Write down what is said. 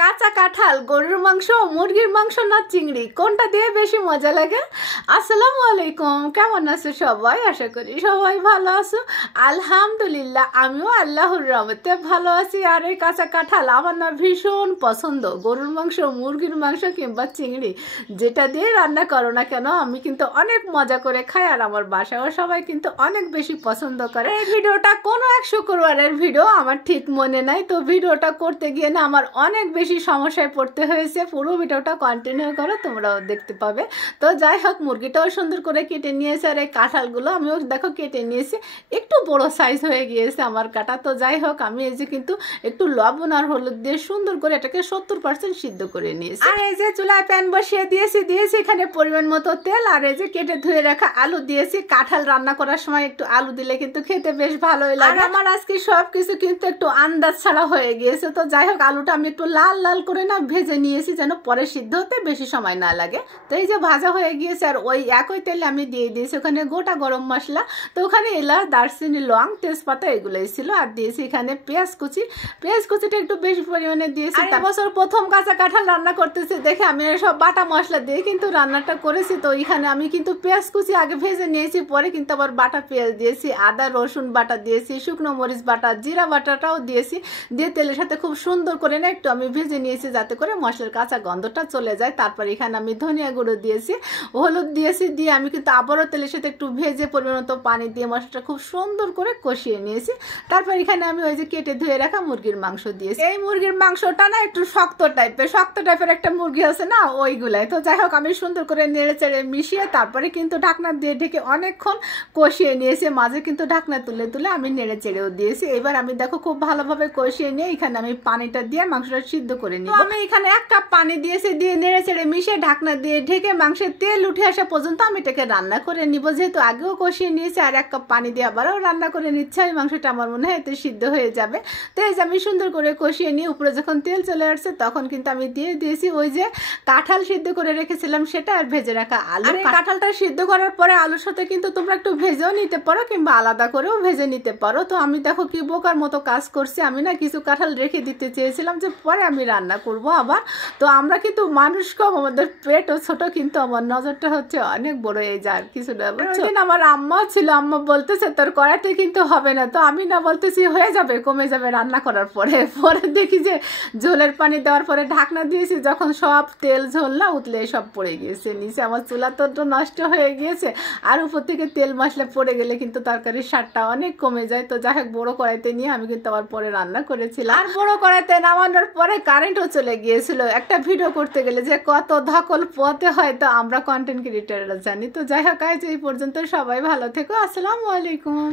কাঁচা কাঁঠাল, গরুর মাংস, মুরগির মাংস না চিংড়ি, কোনটা দিয়ে বেশি মজা লাগে? আসসালামু আলাইকুম, কেমন আছো সবাই? আশা করি সবাই ভালো আছো। আলহামদুলিল্লাহ, আমিও আল্লাহর রহমতে ভালো আছি। আর এই কাঁচা কাঁঠাল আমার না ভীষণ পছন্দ। গরুর মাংস, মুরগির মাংস কিংবা চিংড়ি যেটা দিয়ে রান্না করো না কেন, আমি কিন্তু অনেক মজা করে খাই। আর আমার বাসায়ও সবাই কিন্তু অনেক বেশি পছন্দ করে। এই ভিডিওটা কোনো এক শুক্রবারের ভিডিও, আমার ঠিক মনে নাই। তো ভিডিওটা করতে গিয়ে না আমার অনেক বেশি সমস্যায় পড়তে হয়েছে। পুরো ভিডিওটা কন্টিনিউ করো, তোমরাও দেখতে পাবে। তো যাই হোক, মুরগিটাও সুন্দর করে কেটে নিয়েছে। আর এই কাঁঠালগুলো আমিও দেখো কেটে নিয়েছি, একটু বড় সাইজ হয়ে গিয়েছে আমার কাটা। তো যাই হোক, আমি এই যে কিন্তু একটু লবণ আর হলুদ দিয়ে সুন্দর করে এটাকে 70% সিদ্ধ করে নিয়েছি। আর এই যে চুলায় প্যান বসিয়ে দিয়েছি এখানে পরিমাণ মতো তেল। আর এই যে কেটে ধুয়ে রাখা আলু দিয়েছি। কাঁঠাল রান্না করার সময় একটু আলু দিলে কিন্তু খেতে বেশ ভালোই লাগে। আমার আজকে সবকিছু কিন্তু একটু আন্দাজ ছাড়া হয়ে গিয়েছে। তো যাই হোক, আলুটা আমি একটু লাল লাল করে না ভেজে নিয়েছি, যেন পরে সিদ্ধ হতে বেশি সময় না লাগে। তো এই যে ভাজা হয়ে গিয়েছে, আর ওই একই তেলে আমি দিয়ে দিয়েছি ওখানে গোটা গরম মশলা। তো ওখানে এলাচ, দারচিনি, লং, তেজপাতা এগুলোই ছিল। আর দিয়েছি এখানে পেঁয়াজ কুচি। পেঁয়াজ কুচিটা একটু বেশি পরিমাণে দিয়েছি। তার বছর প্রথম কাঁচা কাঁঠাল রান্না করতেছি দেখে আমি সব বাটা মশলা দিয়ে কিন্তু রান্নাটা করেছি। তো এখানে আমি কিন্তু পেঁয়াজ কুচি আগে ভেজে নিয়েছি, পরে কিন্তু আবার বাটা পেঁয়াজ দিয়েছি, আদা রসুন বাটা দিয়েছি, শুকনো মরিচ বাটা, জিরা বাটাটাও দিয়েছি। দিয়ে তেলের সাথে খুব সুন্দর করে না একটু আমি ভেজে নিয়েছি, যাতে করে মশলার কাঁচা গন্ধটা চলে যায়। তারপর এখানে আমি ধনিয়া গুঁড়ো দিয়েছি, হলুদ দিয়েছি। দিয়ে আমি কিন্তু আবারও তেলের সাথে একটু ভেজে পরিমাণ মতো পানি দিয়ে মশলাটা খুব সুন্দর করে কষিয়ে নিয়েছি। তারপর এখানে আমি ওই যে কেটে ধুয়ে রাখা মুরগির মাংস দিয়েছি। এই মুরগির মাংসটা না একটু শক্ত টাইপের একটা মুরগি আছে না, ওইগুলাই। তো যাই হোক, আমি সুন্দর করে নেড়ে চেড়ে মিশিয়ে তারপরে কিন্তু ঢাকনা দিয়ে ঢেকে অনেকক্ষণ কষিয়ে নিয়েছি। মাঝে কিন্তু ঢাকনা তুলে তুলে আমি নেড়ে চেড়েও দিয়েছি। এবার আমি দেখো খুব ভালোভাবে কষিয়ে নিয়ে এখানে আমি পানিটা দিয়ে মাংসটা সিদ্ধ করে নিই। আমি এখানে 1 কাপ পানি দিয়েছি, দিয়ে নেড়ে চেড়ে মিশিয়ে ঢাকনা দিয়ে ঢেকে মাংসের তেল উঠে আসা পর্যন্ত আমি এটাকে রান্না করে নিব। যেহেতু আগেও কষিয়ে নিয়েছি, আর 1 কাপ পানি দিয়ে আবারও রান্না করে নিচ্ছে। ওই মাংসটা আমার মনে হয় এতে সিদ্ধ হয়ে যাবে। তো এই যে আমি সুন্দর করে কষিয়ে নিয়ে উপরে যখন তেল চলে আসছে, তখন কিন্তু আমি দিয়ে দিয়েছি ওই যে কাঁঠাল সিদ্ধ করে রেখেছিলাম সেটা, আর ভেজে রাখা আলু। কাঁঠালটা সিদ্ধ করার পরে আলুর সাথে কিন্তু তোমরা একটু ভেজেও নিতে পারো, কিংবা আলাদা করেও ভেজে নিতে পারো। তো আমি দেখো কি বোকার মতো কাজ করছি, আমি না কিছু কাঁঠাল রেখে দিতে চেয়েছিলাম যে পরে আমি রান্না করব আবার। তো আমরা কিন্তু মানুষ কম, আমাদের পেটও ছোট, কিন্তু আমার নজরটা হচ্ছে অনেক বড়। এই যার কিছু না, বুঝছেন? আমার আম্মাও ছিল, আম্মা বলতেছে তোর কড়াইতে কিন্তু হবে না। তো আমি না বলতেছি হয়ে যাবে, কমে যাবে রান্না করার পরে। পরে দেখি যে ঝোলের পানি দেওয়ার পরে ঢাকনা দিয়েছি, যখন সব তেল ঝোল না উতলে সব পড়ে গিয়েছে নিচে। আমার চুলা তো নষ্ট হয়ে গিয়েছে, আর উপর থেকে তেল মশলা পড়ে গেলে কিন্তু তরকারির স্বাদটা অনেক কমে যায়। তো যাই হোক, বড় কড়াইতে নিয়ে আমি কিন্তু আবার পরে রান্না করেছিলাম। আর বড় কড়াইতে নামানোর পরে কারেন্টও চলে গিয়েছিল। একটা ভিডিও করতে গেলে যে কত ধকল পোয়াতে হয়, তো আমরা কন্টেন্ট ক্রিয়েটররা জানি। তো যাই হোক, আজ এই পর্যন্ত, সবাই ভালো থেকো। আসসালামু আলাইকুম।